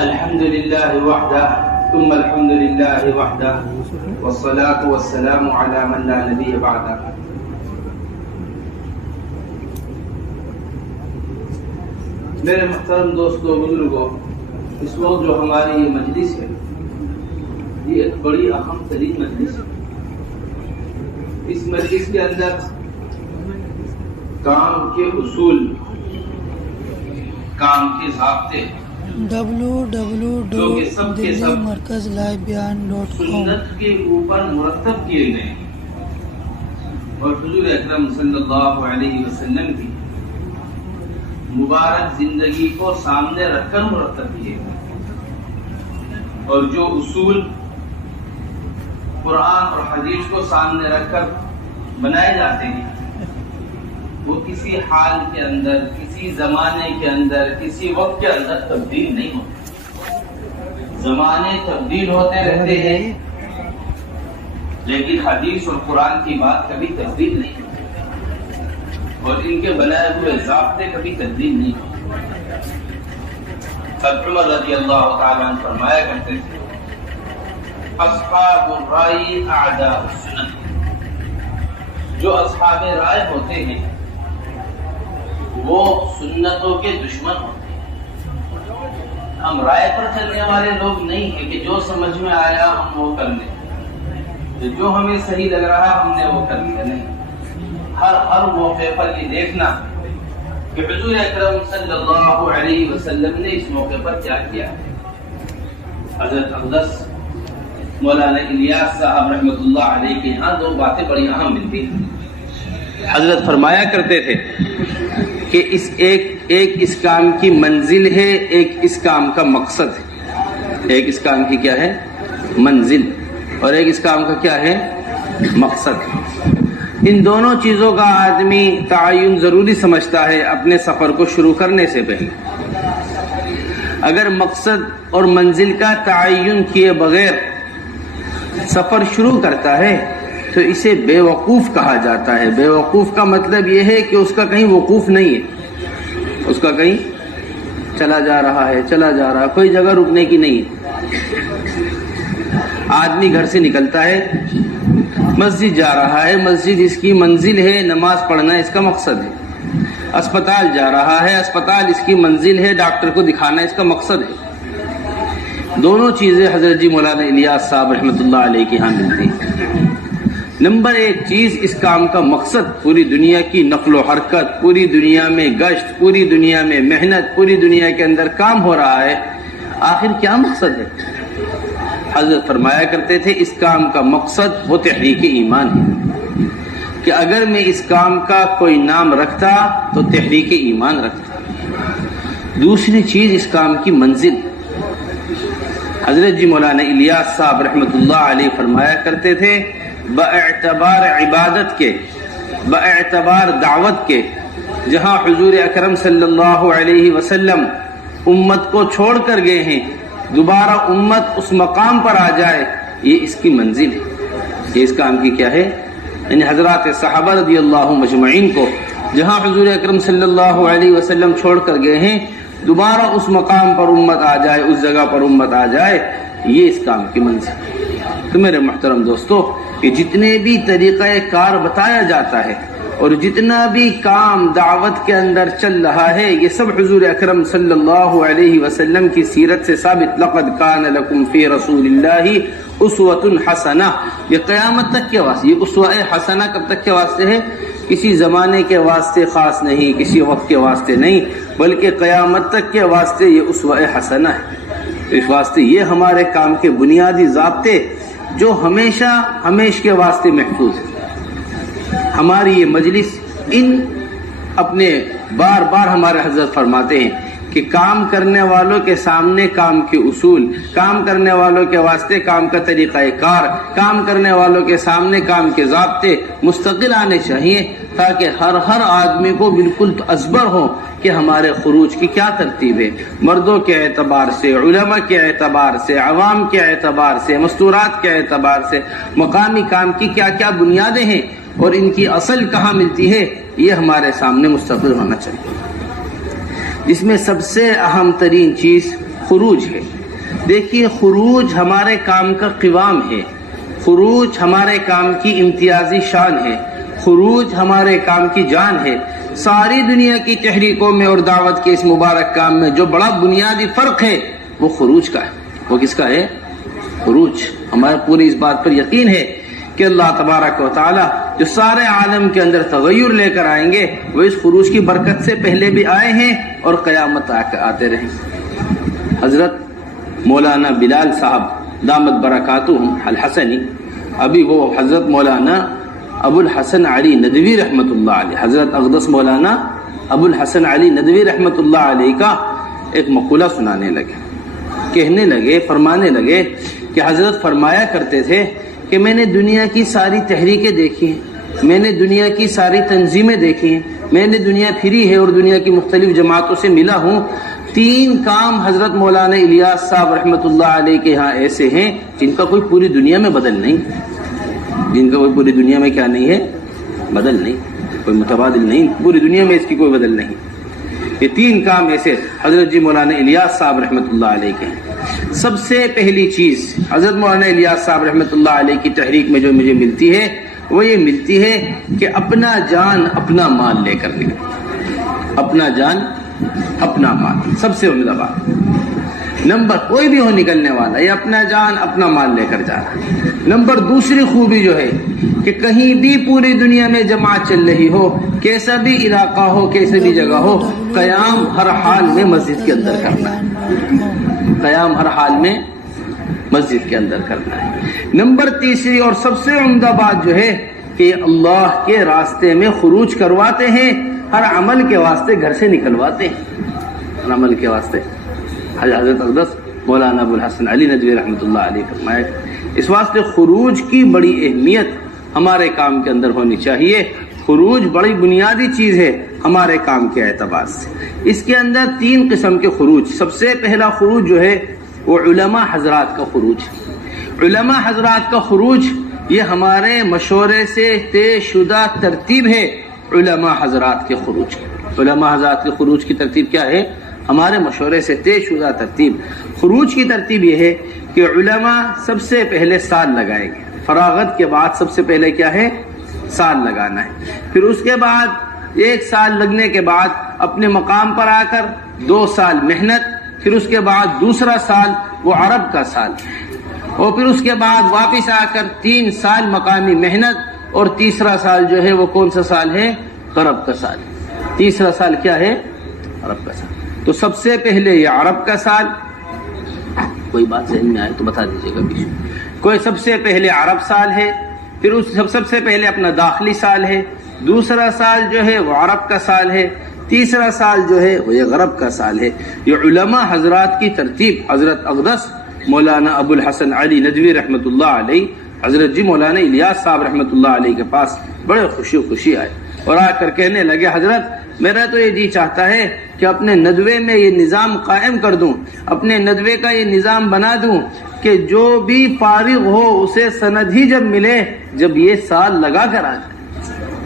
الحمد لله وحده ثم الحمد لله وحده والصلاة والسلام على من لا نبي بعده. میرے محترم دوستوں بزرگوں، اس وقت جو ہماری یہ مجلس ہے یہ ایک بڑی اہم ترین مجلس ہے. اس مجلس کے اندر کام کے اصول، کام کے ضابطے www.delhimarkazlivebeyan.com سنت کے اوپر مرتب کیے گئے اور حضور اکرم صلی اللہ علیہ وسلم کی مبارک زندگی کو سامنے رکھ کر مرتب کیے گئے. اور جو اصول قرآن اور حدیث کو سامنے رکھ کر بنائے جاتے ہیں وہ کسی حال کے اندر، کسی زمانے کے اندر، کسی وقت کے اندر تبدیل نہیں ہوتے. زمانے تبدیل ہوتے رہتے ہیں لیکن حدیث اور قرآن کی بات کبھی تبدیل نہیں ہوتی اور ان کے بنائے ہوئے ضابطے کبھی تبدیل نہیں ہوتے. حضرت عمر رضی اللہ تعالیٰ عنہ فرمایا کرتے تھے اصحاب الرائے اعداء السنت. جو اصحاب رائے ہوتے ہیں وہ سنتوں کے دشمن ہوتے ہیں. ہم رائے پر چلنے والے لوگ نہیں ہیں کہ جو سمجھ میں آیا ہم وہ کر لیں، جو ہمیں صحیح لگ رہا ہم نے وہ کر لیا. نہیں، ہر موقع پر یہ دیکھنا کہ حضور اکرم صلی اللہ علیہ وسلم نے اس موقع پر کیا کیا. حضرت اقدس مولانا الیاس صاحب رحمۃ اللہ علیہ کے یہاں دو باتیں بڑی اہم ملتی ہیں. حضرت فرمایا کرتے تھے کہ ایک اس کام کی منزل ہے، ایک اس کام کا مقصد ہے. ایک اس کام کی کیا ہے؟ منزل، اور ایک اس کام کا کیا ہے؟ مقصد. ان دونوں چیزوں کا آدمی تعین ضروری سمجھتا ہے اپنے سفر کو شروع کرنے سے پہلے. اگر مقصد اور منزل کا تعین کیے بغیر سفر شروع کرتا ہے تو اسے بے وقوف کہا جاتا ہے. بے وقوف کا مطلب یہ ہے کہ اس کا کہیں وقوف نہیں ہے، اس کا کہیں چلا جا رہا ہے، کوئی جگہ رکنے کی نہیں ہے. آدمی گھر سے نکلتا ہے، مسجد جا رہا ہے، مسجد اس کی منزل ہے، نماز پڑھنا اس کا مقصد ہے. اسپتال جا رہا ہے، اسپتال اس کی منزل ہے، ڈاکٹر کو دکھانا اس کا مقصد ہے. دونوں چیزیں حضرت جی مولانا الیاس صاحب رحمۃ اللہ علیہ کے ہاں ملتی ہیں. نمبر ایک چیز، اس کام کا مقصد پوری دنیا کی نقل و حرکت، پوری دنیا میں گشت، پوری دنیا میں محنت، پوری دنیا کے اندر کام ہو رہا ہے. آخر کیا مقصد ہے؟ حضرت فرمایا کرتے تھے اس کام کا مقصد وہ تحریک ایمان ہے کہ اگر میں اس کام کا کوئی نام رکھتا تو تحریک ایمان رکھتا. دوسری چیز اس کام کی منزل. حضرت جی مولانا الیاس صاحب رحمۃ اللہ علیہ فرمایا کرتے تھے باعتبار عبادت کے، باعتبار دعوت کے، جہاں حضور اکرم صلی اللہ علیہ وسلم امت کو چھوڑ کر گئے ہیں، دوبارہ امت اس مقام پر آ جائے، یہ اس کی منزل ہے. یہ اس کام کی کیا ہے؟ یعنی حضرات صحابہ رضی اللہ مجمعین کو جہاں حضور اکرم صلی اللہ علیہ وسلم چھوڑ کر گئے ہیں، دوبارہ اس مقام پر امت آ جائے، اس جگہ پر امت آ جائے، یہ اس کام کی منزل. تو میرے محترم دوستو، کہ جتنے بھی طریقہ کار بتایا جاتا ہے اور جتنا بھی کام دعوت کے اندر چل رہا ہے، یہ سب حضور اکرم صلی اللہ علیہ وسلم کی سیرت سے ثابت. لقد کان لکم فی رسول اللہ اسوۃ حسنہ. یہ قیامت تک کے واسطے، یہ اسوہ حسنہ کب تک کے واسطے ہے؟ کسی زمانے کے واسطے خاص نہیں، کسی وقت کے واسطے نہیں، بلکہ قیامت تک کے واسطے یہ اسوہ حسنہ ہے. اس واسطے یہ ہمارے کام کے بنیادی ضابطے جو ہمیش کے واسطے محفوظ ہے. ہماری یہ مجلس ان اپنے بار بار ہمارے حضرت فرماتے ہیں کہ کام کرنے والوں کے سامنے کام کے اصول، کام کرنے والوں کے واسطے کام کا طریقہ کار، کام کرنے والوں کے سامنے کام کے ضابطے مستقل آنے چاہیے تاکہ ہر آدمی کو بالکل ازبر ہو کہ ہمارے خروج کی کیا ترتیب ہے. مردوں کے اعتبار سے، علماء کے اعتبار سے، عوام کے اعتبار سے، مستورات کے اعتبار سے مقامی کام کی کیا کیا بنیادیں ہیں اور ان کی اصل کہاں ملتی ہے، یہ ہمارے سامنے مستقل ہونا چاہیے. جس میں سب سے اہم ترین چیز خروج ہے. دیکھیے خروج ہمارے کام کا قوام ہے، خروج ہمارے کام کی امتیازی شان ہے، خروج ہمارے کام کی جان ہے. ساری دنیا کی تحریکوں میں اور دعوت کے اس مبارک کام میں جو بڑا بنیادی فرق ہے وہ خروج کا ہے. وہ کس کا ہے؟ خروج. ہمارے پوری اس بات پر یقین ہے کہ اللہ تبارک و تعالی جو سارے عالم کے اندر تغیر لے کر آئیں گے وہ اس خروج کی برکت سے پہلے بھی آئے ہیں اور قیامت آتے رہیں. حضرت مولانا بلال صاحب دامت برکاتہم الحسنی، ابھی وہ حضرت مولانا ابو الحسن علی ندوی رحمۃ اللہ علیہ، حضرت اقدس مولانا ابو الحسن علی ندوی رحمۃ اللہ علیہ کا ایک مقولہ سنانے لگے، کہنے لگے، فرمانے لگے کہ حضرت فرمایا کرتے تھے کہ میں نے دنیا کی ساری تحریکیں دیکھی ہیں، میں نے دنیا کی ساری تنظیمیں دیکھی ہیں، میں نے دنیا پھری ہے اور دنیا کی مختلف جماعتوں سے ملا ہوں. 3 کام حضرت مولانا الیاس صاحب رحمۃ اللہ علیہ کے ہاں ایسے ہیں جن کا کوئی پوری دنیا میں بدل نہیں، جن کا کوئی پوری دنیا میں کیا نہیں ہے؟ بدل نہیں، کوئی متبادل نہیں، پوری دنیا میں اس کی کوئی بدل نہیں. یہ 3 کام ایسے حضرت جی مولانا الیاس صاحب رحمۃ اللہ علیہ کے ہیں. سب سے پہلی چیز حضرت مولانا الیاس صاحب رحمۃ اللہ علیہ کی تحریک میں جو مجھے ملتی ہے وہ یہ ملتی ہے کہ اپنا جان اپنا مال لے کر نکلو. اپنا جان اپنا مال سب سے عمدہ بات. نمبر کوئی بھی ہو نکلنے والا یہ اپنا جان اپنا مال لے کر جا رہا ہے. نمبر دوسری خوبی جو ہے کہ کہیں بھی پوری دنیا میں جماعت چل رہی ہو، کیسا بھی علاقہ ہو، کیسے بھی جگہ ہو، قیام ہر حال میں مسجد کے اندر کرنا ہے. قیام ہر حال میں مسجد کے اندر کرنا ہے. نمبر تیسری اور سب سے عمدہ بات جو ہے کہ اللہ کے راستے میں خروج کرواتے ہیں، ہر عمل کے واسطے گھر سے نکلواتے ہیں، ہر عمل کے واسطے. حضرت اقدس مولانا ابو الحسن علی ندوی رحمۃ اللہ علیہ فرمایا اس واسطے خروج کی بڑی اہمیت ہمارے کام کے اندر ہونی چاہیے. خروج بڑی بنیادی چیز ہے ہمارے کام کے اعتبار سے. اس کے اندر 3 قسم کے خروج. سب سے پہلا خروج جو ہے وہ علماء حضرات کا خروج. علماء حضرات کا خروج یہ ہمارے مشورے سے طے شدہ ترتیب ہے. علماء حضرات کے خروج، علماء حضرات کے خروج کی ترتیب کیا ہے؟ ہمارے مشورے سے طے شدہ ترتیب. خروج کی ترتیب یہ ہے کہ علماء سب سے پہلے سال لگائیں گے. فراغت کے بعد سب سے پہلے کیا ہے؟ سال لگانا ہے. پھر اس کے بعد 1 سال لگنے کے بعد اپنے مقام پر آ کر 2 سال محنت. پھر اس کے بعد دوسرا سال وہ عرب کا سال، اور پھر اس کے بعد واپس آ کر 3 سال مقامی محنت، اور تیسرا سال جو ہے وہ کون سا سال ہے؟ عرب کا سال. تیسرا سال کیا ہے؟ عرب کا سال. تو سب سے پہلے یہ عرب کا سال، کوئی بات ذہن میں آئے تو بتا دیجیے گا بیچ میں. کوئی سب سے پہلے عرب سال ہے، پھر اس سب سے پہلے اپنا داخلی سال ہے، دوسرا سال جو ہے وہ عرب کا سال ہے، تیسرا سال جو ہے وہ یہ غرب کا سال ہے. یہ علماء حضرات کی ترتیب حضرت اقدس مولانا ابو الحسن علی ندوی رحمۃ اللہ علیہ، حضرت جی مولانا الیاس صاحب رحمۃ اللہ علیہ کے پاس بڑے خوشی آئے اور آ کر کہنے لگے حضرت میرا تو یہ جی چاہتا ہے کہ اپنے ندوے میں یہ نظام قائم کر دوں، اپنے ندوے کا یہ نظام بنا دوں کہ جو بھی فارغ ہو اسے سند ہی جب ملے جب یہ سال لگا کر آ جائے.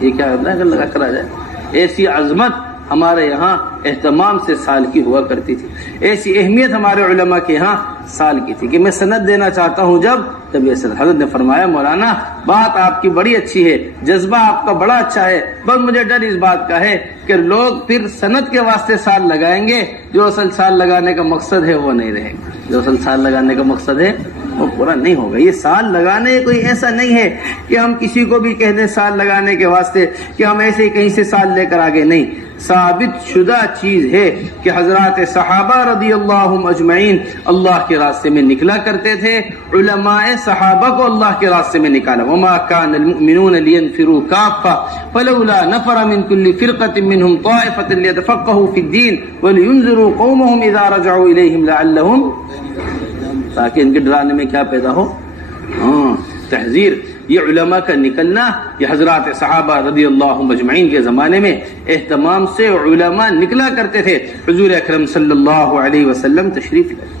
یہ کیا ہوتا ہے لگا کر آ جائے. ایسی عظمت ہمارے یہاں اہتمام سے سال کی ہوا کرتی تھی، ایسی اہمیت ہمارے علماء کے یہاں سال کی تھی کہ میں سند دینا چاہتا ہوں جب یہ سند. حضرت نے فرمایا مولانا بات آپ کی بڑی اچھی ہے، جذبہ آپ کا بڑا اچھا ہے، بس مجھے ڈر اس بات کا ہے کہ لوگ پھر سند کے واسطے سال لگائیں گے، جو اصل سال لگانے کا مقصد ہے وہ نہیں رہے گا. جو اصل سال لگانے کا مقصد ہے وہ پورا نہیں ہوگا. یہ سال لگانے کوئی ایسا نہیں ہے کہ ہم کسی کو بھی کہہ دیں سال لگانے کے واسطے کہ ہم ایسے ہی کہیں سے سال لے کر آگے نہیں. ثابت شدہ چیز ہے کہ حضرات صحابہ رضی اللہ اجمعین اللہ کے راستے میں نکلا کرتے تھے. علماء صحابہ کو اللہ کے راستے میں نکالا. وما كان المؤمنون لينفروا كافة فلولا نفر من كل فرقة منهم طائفة ليتفقهوا في الدين ولينذروا قومهم اذا رجعوا اليهم لعلهم، تاکہ ان کے ڈرانے میں کیا پیدا ہو؟ تحذیر. یہ علماء کا نکلنا یہ حضرات صحابہ رضی اللہ مجمعین کے زمانے میں اہتمام سے علماء نکلا کرتے تھے. حضور اکرم صلی اللہ علیہ وسلم تشریف لائے.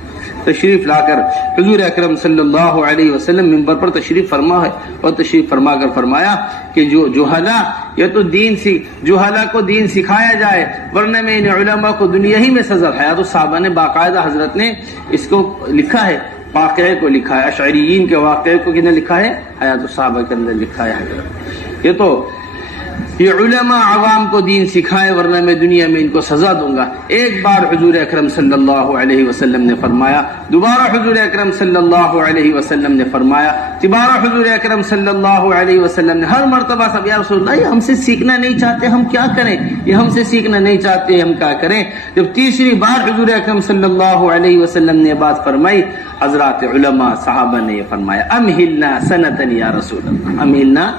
تشریف لا کر حضور اکرم صلی اللہ علیہ وسلم منبر پر تشریف فرما ہے اور تشریف فرما کر فرمایا کہ جو جہلا یا تو جہلا کو دین سکھایا جائے، ورنہ میں ان علماء کو دنیا ہی میں سزا۔ حیات الصحابہ نے باقاعدہ حضرت نے اس کو لکھا ہے، واقعے کو لکھا ہے، اشعریین کے واقعے کو کنے لکھا ہے؟ حیات الصحابہ کے اندر لکھا ہے حضرت۔ یہ علماء عوام کو دین سکھائے، ورنہ میں دنیا میں ان کو سزا دوں گا۔ ایک بار حضور اکرم صلی اللہ علیہ وسلم نے فرمایا، دوبارہ حضور اکرم صلی اللہ علیہ وسلم نے فرمایا، تیبارہ حضور اکرم صلی اللہ علیہ وسلم نے، ہر مرتبہ سب یا رسول اللہ یہ ہم سے سیکھنا نہیں چاہتے، ہم کیا کریں؟ یہ ہم سے سیکھنا نہیں چاہتے، ہم کیا کریں؟ جب تیسری بار حضور اکرم صلی اللہ علیہ وسلم نے بات فرمائی، حضرات علماء صحابہ نے یہ فرمایا، امہلنا سنتن یا رسول اللہ، امہلنا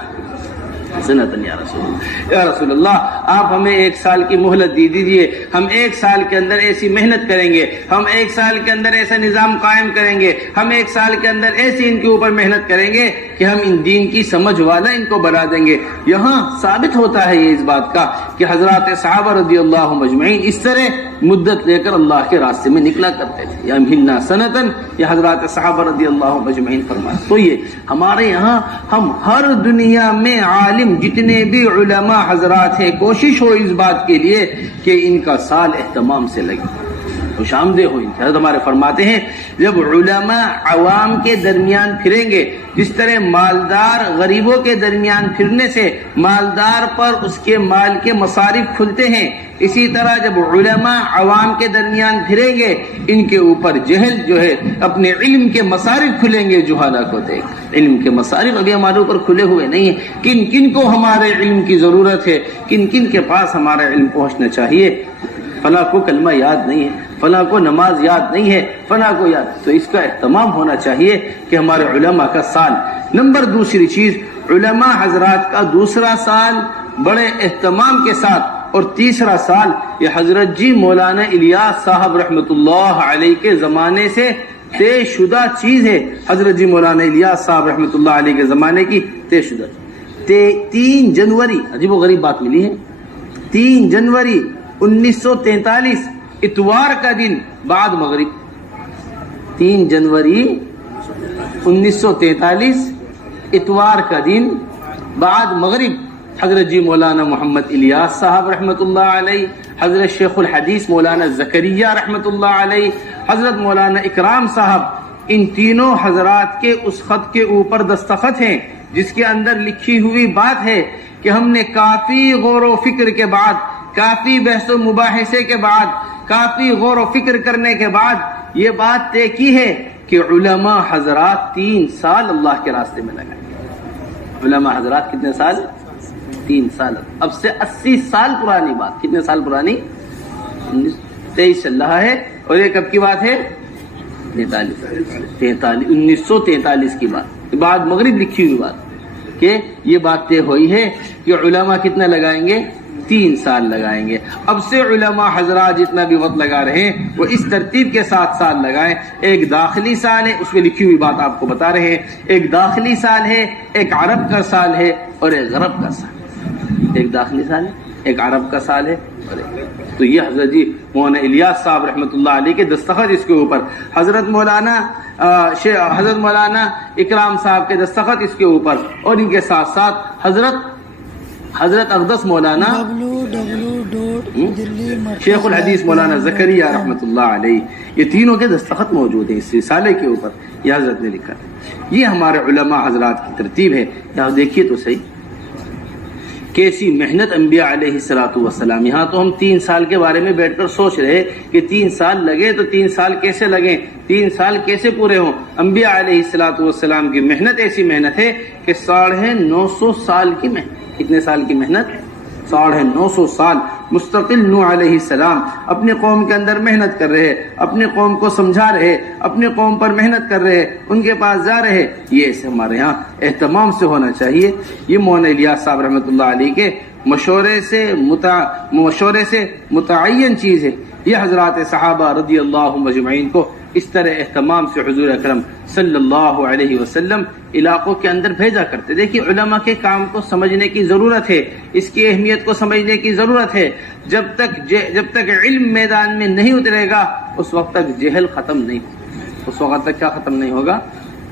سنتن یا رسول اللہ، یا رسول اللہ آپ ہمیں 1 سال کی مہلت دیجیے، ہم 1 سال کے اندر ایسی محنت کریں گے، ہم 1 سال کے اندر ایسا نظام قائم کریں گے، ہم 1 سال کے اندر ایسی ان کے اوپر محنت کریں گے کہ ہم ان دین کی سمجھ والا ان کو بنا دیں گے۔ یہاں ثابت ہوتا ہے یہ اس بات کا کہ حضرات صحابہ رضی اللہ مجمعین اس طرح مدت لے کر اللہ کے راستے میں نکلا کرتے تھے۔ یا امہلنا سنتن، یہ حضرات صحابہ رضی اللہ مجمعین فرمایا۔ تو یہ ہمارے یہاں ہم ہر دنیا میں عالم جتنے بھی علماء حضرات ہیں، کوشش ہو اس بات کے لیے کہ ان کا سال اہتمام سے لگے، خوش آمدید ہو۔ حضرت ہمارے فرماتے ہیں جب علماء عوام کے درمیان پھریں گے، جس طرح مالدار غریبوں کے درمیان پھرنے سے مالدار پر اس کے مال کے مصارف کھلتے ہیں، اسی طرح جب علماء عوام کے درمیان پھریں گے، ان کے اوپر جہل جو ہے اپنے علم کے مصارف کھلیں گے۔ جہالا کو دیکھ، علم کے مصارف ابھی ہمارے اوپر کھلے ہوئے نہیں ہیں، کن کن کو ہمارے علم کی ضرورت ہے، کن کن کے پاس ہمارا علم پہنچنا چاہیے۔ فلاں کو کلمہ یاد نہیں ہے، فلاں کو نماز یاد نہیں ہے، فلاں کو یاد، تو اس کا اہتمام ہونا چاہیے کہ ہمارے علماء کا سال۔ نمبر دوسری چیز، علماء حضرات کا دوسرا سال بڑے اہتمام کے ساتھ، اور تیسرا سال یہ حضرت جی مولانا الیاس صاحب رحمۃ اللہ علیہ کے زمانے سے طے شدہ چیز ہے۔ حضرت جی مولانا الیاس صاحب رحمۃ اللہ علیہ کے زمانے کی طے شدہ 3 جنوری، عجیب و غریب بات ملی ہے، 3 جنوری 1943 اتوار کا دن بعد مغرب، 3 جنوری 1943 اتوار کا دن بعد مغرب، حضرت جی مولانا محمد الیاس صاحب رحمۃ اللہ علیہ، حضرت شیخ الحدیث مولانا زکریہ رحمۃ اللہ علیہ، حضرت مولانا اکرام صاحب، ان تینوں حضرات کے اس خط کے اوپر دستخط ہیں جس کے اندر لکھی ہوئی بات ہے کہ ہم نے کافی غور و فکر کے بعد، کافی بحث و مباحثے کے بعد، کافی غور و فکر کرنے کے بعد یہ بات طے کی ہے کہ علماء حضرات 3 سال اللہ کے راستے میں لگائیں گے۔ علماء حضرات کتنے سال؟ 3 سال۔ اب سے 80 سال پرانی بات، کتنے سال پرانی؟ 23 چل رہا ہے، اور یہ کب کی بات ہے؟ 1943 کی بات، بعد مغرب لکھی ہوئی بات کہ یہ بات طے ہوئی ہے کہ علماء کتنا لگائیں گے؟ 3 سال لگائیں گے۔ اب سے علماء حضرات جتنا بھی وقت لگا رہے ہیں وہ اس ترتیب کے ساتھ سال لگائیں۔ ایک داخلی سال ہے، اس میں لکھی ہوئی بات آپ کو بتا رہے ہیں، ایک داخلی سال ہے، ایک عرب کا سال ہے، اور ایک غرب کا سال ہے۔ ایک داخلی سال ہے، ایک عرب کا سال ہے، اور تو یہ حضرت جی مولانا الیاس صاحب رحمۃ اللہ علیہ کے دستخط اس کے اوپر، حضرت مولانا اکرام صاحب کے دستخط اس کے اوپر، اور ان کے ساتھ ساتھ حضرت اقدس مولانا شیخ الحدیث مولانا زکریہ رحمۃ اللہ علیہ، یہ تینوں کے دستخط موجود ہیں اس رسالے کے اوپر، یہ حضرت نے لکھا ہے۔ یہ ہمارے علماء حضرات کی ترتیب ہے۔ یہاں دیکھیے تو صحیح کیسی محنت انبیاء علیہ الصلوۃ والسلام۔ یہاں تو ہم 3 سال کے بارے میں بیٹھ کر سوچ رہے کہ 3 سال لگے تو 3 سال کیسے لگیں، 3 سال کیسے پورے ہوں۔ انبیاء علیہ الصلوۃ والسلام کی محنت ایسی محنت ہے کہ 950 سال کی محنت۔ کتنے سال کی محنت؟ 950 سال مستقل نوح علیہ السلام اپنے قوم کے اندر محنت کر رہے، اپنے قوم کو سمجھا رہے، اپنے قوم پر محنت کر رہے، ان کے پاس جا رہے۔ یہ اسے ہمارے ہاں اہتمام سے ہونا چاہیے۔ یہ مولانا الیاس صاحب رحمۃ اللہ علیہ کے مشورے سے متعین چیز ہے۔ یہ حضرات صحابہ رضی اللہ مجمعین کو اس طرح اہتمام سے حضور اکرم صلی اللہ علیہ وسلم علاقوں کے اندر بھیجا کرتے۔ دیکھیے علماء کے کام کو سمجھنے کی ضرورت ہے، اس کی اہمیت کو سمجھنے کی ضرورت ہے۔ جب تک علم میدان میں نہیں اترے گا اس وقت تک جہل ختم نہیں اس وقت تک کیا ختم نہیں ہوگا؟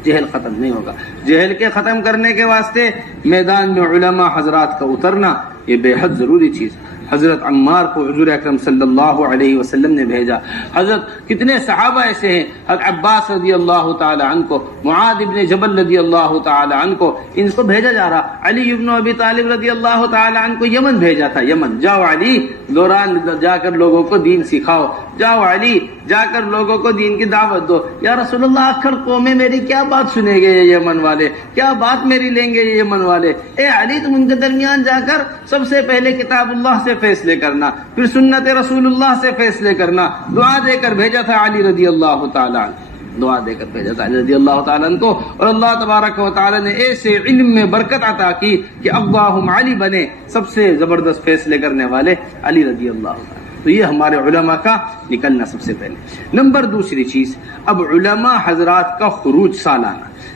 جہل ختم نہیں ہوگا۔ جہل کے ختم کرنے کے واسطے میدان میں علماء حضرات کا اترنا یہ بے حد ضروری چیز۔ حضرت عمار کو حضور اکرم صلی اللہ علیہ وسلم نے بھیجا۔ حضرت کتنے صحابہ ایسے ہیں، حضرت عباس رضی اللہ تعالی عنہ کو، معاذ ابن جبل رضی اللہ تعالی عنہ کو، ان کو بھیجا جا رہا۔ علی ابن ابی طالب رضی اللہ تعالی عنہ کو یمن بھیجا تھا۔ یمن جاؤ علی، دوران جا کر لوگوں کو دین سکھاؤ، جاؤ علی جا کر لوگوں کو دین کی دعوت دو۔ یا رسول اللہ آخر قومیں میری کیا بات سنیں گے یہ یمن والے، کیا بات میری لیں گے یہ یمن والے؟ اے علی تم ان کے درمیان جا کر سب سے پہلے کتاب اللہ سے فیصلے کرنا، پھر سنت رسول اللہ سے فیصلے کرنا۔ دعا دے کر بھیجا تھا علی رضی اللہ تعالی عنہ، دعا دے کر بھیجا تھا علی رضی اللہ تعالی عنہ کو، اور اللہ تبارک و تعالی نے ایسے علم میں برکت عطا کی کہ اللہم علی بنے، سب سے زبردست فیصلے کرنے والے علی رضی اللہ تعالی۔ تو یہ ہمارے علماء کا نکلنا سب سے پہلے۔ نمبر دوسری چیز، اب علماء حضرات کا خروج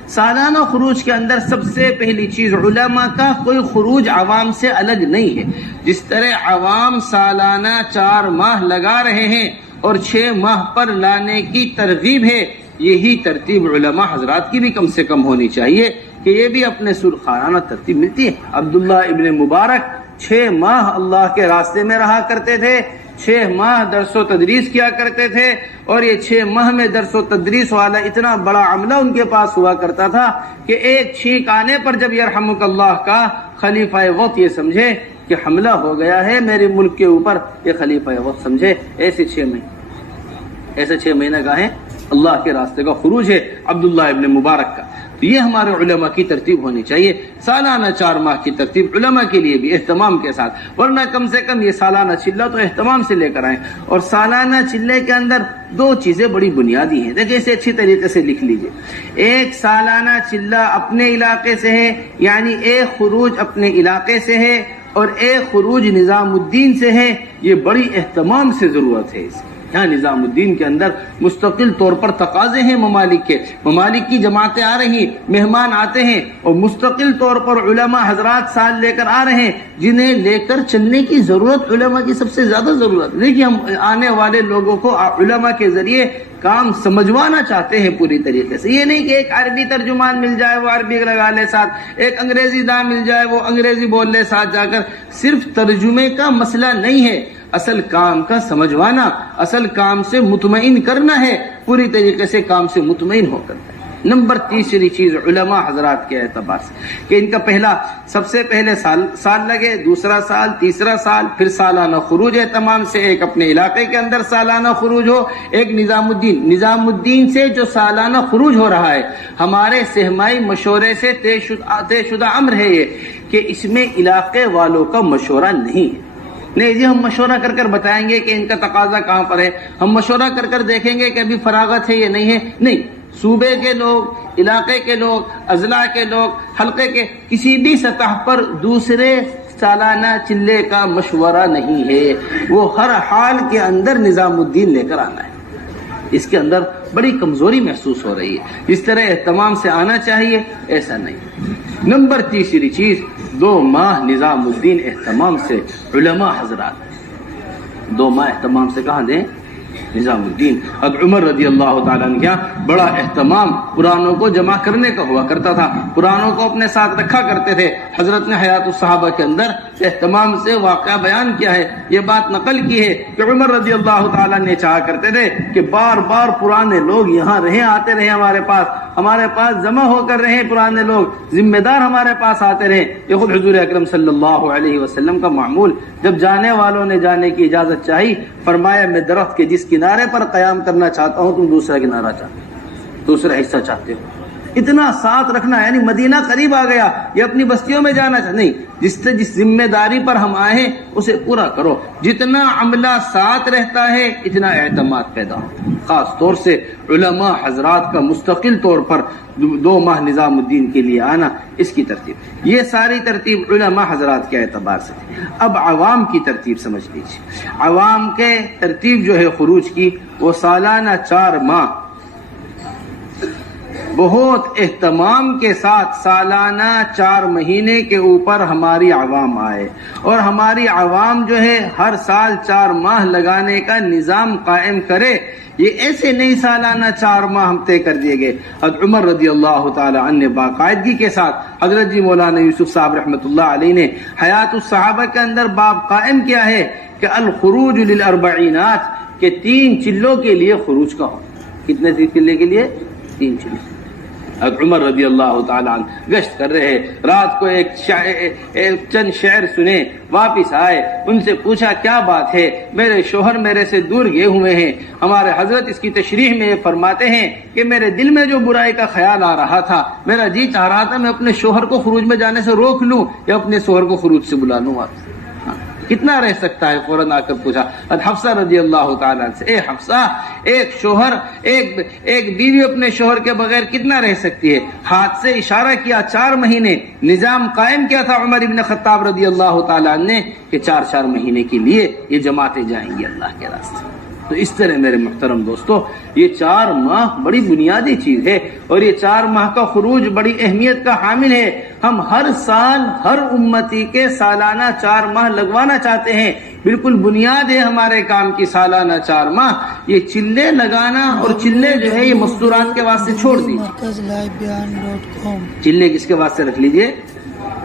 سالانہ خروج کے اندر سب سے پہلی چیز، علماء کا کوئی خروج عوام سے الگ نہیں ہے۔ جس طرح عوام سالانہ 4 ماہ لگا رہے ہیں اور 6 ماہ پر لانے کی ترغیب ہے، یہی ترتیب علماء حضرات کی بھی کم سے کم ہونی چاہیے کہ یہ بھی اپنے سلخانہ ترتیب ملتی ہے۔ عبداللہ ابن مبارک 6 ماہ اللہ کے راستے میں رہا کرتے تھے، 6 ماہ درس و تدریس کیا کرتے تھے، اور یہ 6 ماہ میں درس و تدریس والا اتنا بڑا عملہ ان کے پاس ہوا کرتا تھا کہ ایک چھینک آنے پر جب یرحمک اللہ کا خلیفہ وقت یہ سمجھے کہ حملہ ہو گیا ہے میرے ملک کے اوپر، یہ خلیفہ وقت سمجھے ایسے 6 مہینے کا ہے اللہ کے راستے کا خروج ہے عبداللہ ابن مبارک کا۔ تو یہ ہمارے علماء کی ترتیب ہونی چاہیے، سالانہ 4 ماہ کی ترتیب علماء کے لیے بھی اہتمام کے ساتھ، ورنہ کم سے کم یہ سالانہ چلہ تو اہتمام سے لے کر آئیں۔ اور سالانہ چلے کے اندر 2 چیزیں بڑی بنیادی ہیں، دیکھیں اسے اچھی طریقے سے لکھ لیجئے۔ ایک سالانہ چلہ اپنے علاقے سے ہے، یعنی ایک خروج اپنے علاقے سے ہے، اور ایک خروج نظام الدین سے ہے۔ یہ بڑی اہتمام سے ضرورت ہے اس کی۔ یہاں نظام الدین کے اندر مستقل طور پر تقاضے ہیں ممالک کی جماعتیں آ رہی ہیں، مہمان آتے ہیں، اور مستقل طور پر علماء حضرات ساتھ لے کر آ رہے ہیں، جنہیں لے کر چلنے کی ضرورت علماء کی سب سے زیادہ ضرورت۔ دیکھیے ہم آنے والے لوگوں کو علماء کے ذریعے کام سمجھوانا چاہتے ہیں پوری طریقے سے۔ یہ نہیں کہ ایک عربی ترجمان مل جائے وہ عربی لگا لے ساتھ، ایک انگریزی داں مل جائے وہ انگریزی بول لے ساتھ جا کر۔ صرف ترجمے کا مسئلہ نہیں ہے، اصل کام کا سمجھوانا، اصل کام سے مطمئن کرنا ہے، پوری طریقے سے کام سے مطمئن ہو کر۔ نمبر تیسری چیز علماء حضرات کے اعتبار سے کہ ان کا سب سے پہلے سال لگے، دوسرا سال، تیسرا سال، پھر سالانہ خروج ہے تمام سے، ایک اپنے علاقے کے اندر سالانہ خروج ہو، ایک نظام الدین سے جو سالانہ خروج ہو رہا ہے، ہمارے سہمائی مشورے سے طے شدہ امر ہے یہ کہ اس میں علاقے والوں کا مشورہ نہیں ہے۔ نہیں جی ہم مشورہ کر بتائیں گے کہ ان کا تقاضا کہاں پر ہے، ہم مشورہ کر دیکھیں گے کہ ابھی فراغت ہے یا نہیں ہے، نہیں۔ صوبے کے لوگ، علاقے کے لوگ، اضلاع کے لوگ، حلقے کے کسی بھی سطح پر دوسرے سالانہ چلے کا مشورہ نہیں ہے، وہ ہر حال کے اندر نظام الدین لے کر آنا ہے۔ اس کے اندر بڑی کمزوری محسوس ہو رہی ہے، اس طرح اہتمام سے آنا چاہیے، ایسا نہیں۔ نمبر تیسری چیز، 2 ماہ نظام الدین اہتمام سے علماء حضرات 2 ماہ اہتمام سے کہاں دیں؟ نظام الدین۔ اب عمر رضی اللہ تعالیٰ عنہ کیا بڑا اہتمام قرآنوں کو جمع کرنے کا ہوا کرتا تھا، قرآنوں کو اپنے ساتھ رکھا کرتے تھے۔ حضرت نے حیات الصحابہ کے اندر اہتمام سے واقعہ بیان کیا ہے، یہ بات نقل کی ہے کہ عمر رضی اللہ تعالیٰ نے چاہا کرتے تھے کہ بار بار پرانے لوگ یہاں آتے رہے ہمارے پاس جمع ہو کر رہے، پرانے لوگ ذمہ دار ہمارے پاس آتے رہے۔ یہ خود حضور اکرم صلی اللہ علیہ وسلم کا معمول، جب جانے والوں نے جانے کی اجازت چاہی، فرمایا میں درخت کے جس کنارے پر قیام کرنا چاہتا ہوں تم دوسرا کنارہ چاہتے ہو، دوسرا حصہ چاہتے ہو۔ اتنا ساتھ رکھنا، یعنی مدینہ قریب آ گیا، یہ اپنی بستیوں میں جانا چاہتا نہیں، جس ذمہ داری پر ہم آئے ہیں اسے پورا کرو۔ جتنا عملہ ساتھ رہتا ہے اتنا اعتماد پیدا ہوتا ہے۔ خاص طور سے علماء حضرات کا مستقل طور پر 2 ماہ نظام الدین کے لیے آنا، اس کی ترتیب، یہ ساری ترتیب علماء حضرات کے اعتبار سے تھی۔ اب عوام کی ترتیب سمجھ لیجیے، عوام کے ترتیب جو ہے خروج کی، وہ سالانہ 4 ماہ بہت اہتمام کے ساتھ سالانہ 4 مہینے کے اوپر ہماری عوام آئے، اور ہماری عوام جو ہے ہر سال 4 ماہ لگانے کا نظام قائم کرے۔ یہ ایسے نہیں سالانہ 4 ماہ ہم طے کر دیے گئے. حضرت عمر رضی اللہ تعالی عنہ نے باقاعدگی کے ساتھ حضرت جی مولانا یوسف صاحب رحمۃ اللہ علیہ نے حیات الصحابہ کے اندر باب قائم کیا ہے کہ الخروج للاربعینات کہ 3 چلوں کے لیے خروج کا ہو. کتنے چلے کے لیے؟ 3 چلے. حضرت عمر رضی اللہ تعالی عنہ گشت کر رہے، رات کو چند شعر سنے، واپس آئے، ان سے پوچھا کیا بات ہے؟ میرے شوہر میرے سے دور گئے ہوئے ہیں. ہمارے حضرت اس کی تشریح میں فرماتے ہیں کہ میرے دل میں جو برائی کا خیال آ رہا تھا، میرا جی چاہ رہا تھا میں اپنے شوہر کو خروج میں جانے سے روک لوں یا اپنے شوہر کو خروج سے بلا لوں. کتنا رہ سکتا ہے؟ فوراً آ کر پوچھا حفصہ رضی اللہ تعالیٰ سے، اے حفصہ، ایک بیوی اپنے شوہر کے بغیر کتنا رہ سکتی ہے؟ ہاتھ سے اشارہ کیا 4 مہینے. نظام قائم کیا تھا عمر ابن خطاب رضی اللہ تعالیٰ نے کہ 4 مہینے کے لیے یہ جماعتیں جائیں گی اللہ کے راستے. تو اس طرح میرے محترم دوستو یہ 4 ماہ بڑی بنیادی چیز ہے، اور یہ 4 ماہ کا خروج بڑی اہمیت کا حامل ہے. ہم ہر سال ہر امتی کے سالانہ 4 ماہ لگوانا چاہتے ہیں. بالکل بنیاد ہے ہمارے کام کی سالانہ 4 ماہ. یہ چلے لگانا اور چلے جو ہے یہ مستورات کے واسطے چھوڑ دیجیے. چلے کس کے واسطے رکھ لیجئے؟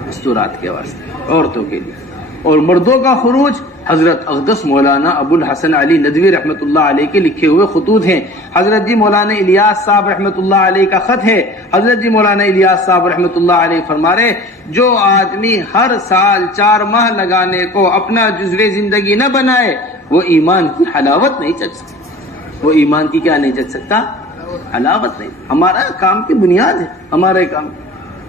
مستورات کے واسطے، عورتوں کے لیے. اور مردوں کا خروج حضرت اقدس مولانا ابو الحسن علی ندوی رحمۃ اللہ علیہ کے لکھے ہوئے خطوط ہیں. حضرت جی مولانا الیاس صاحب رحمۃ اللہ علیہ کا خط ہے. حضرت جی مولانا الیاس صاحب رحمۃ اللہ علیہ فرما رہے جو آدمی ہر سال 4 ماہ لگانے کو اپنا جزو زندگی نہ بنائے وہ ایمان کی حلاوت نہیں چکھ سکتا. وہ ایمان کی کیا نہیں چکھ سکتا؟ حلاوت نہیں. ہمارا کام کی بنیاد ہے.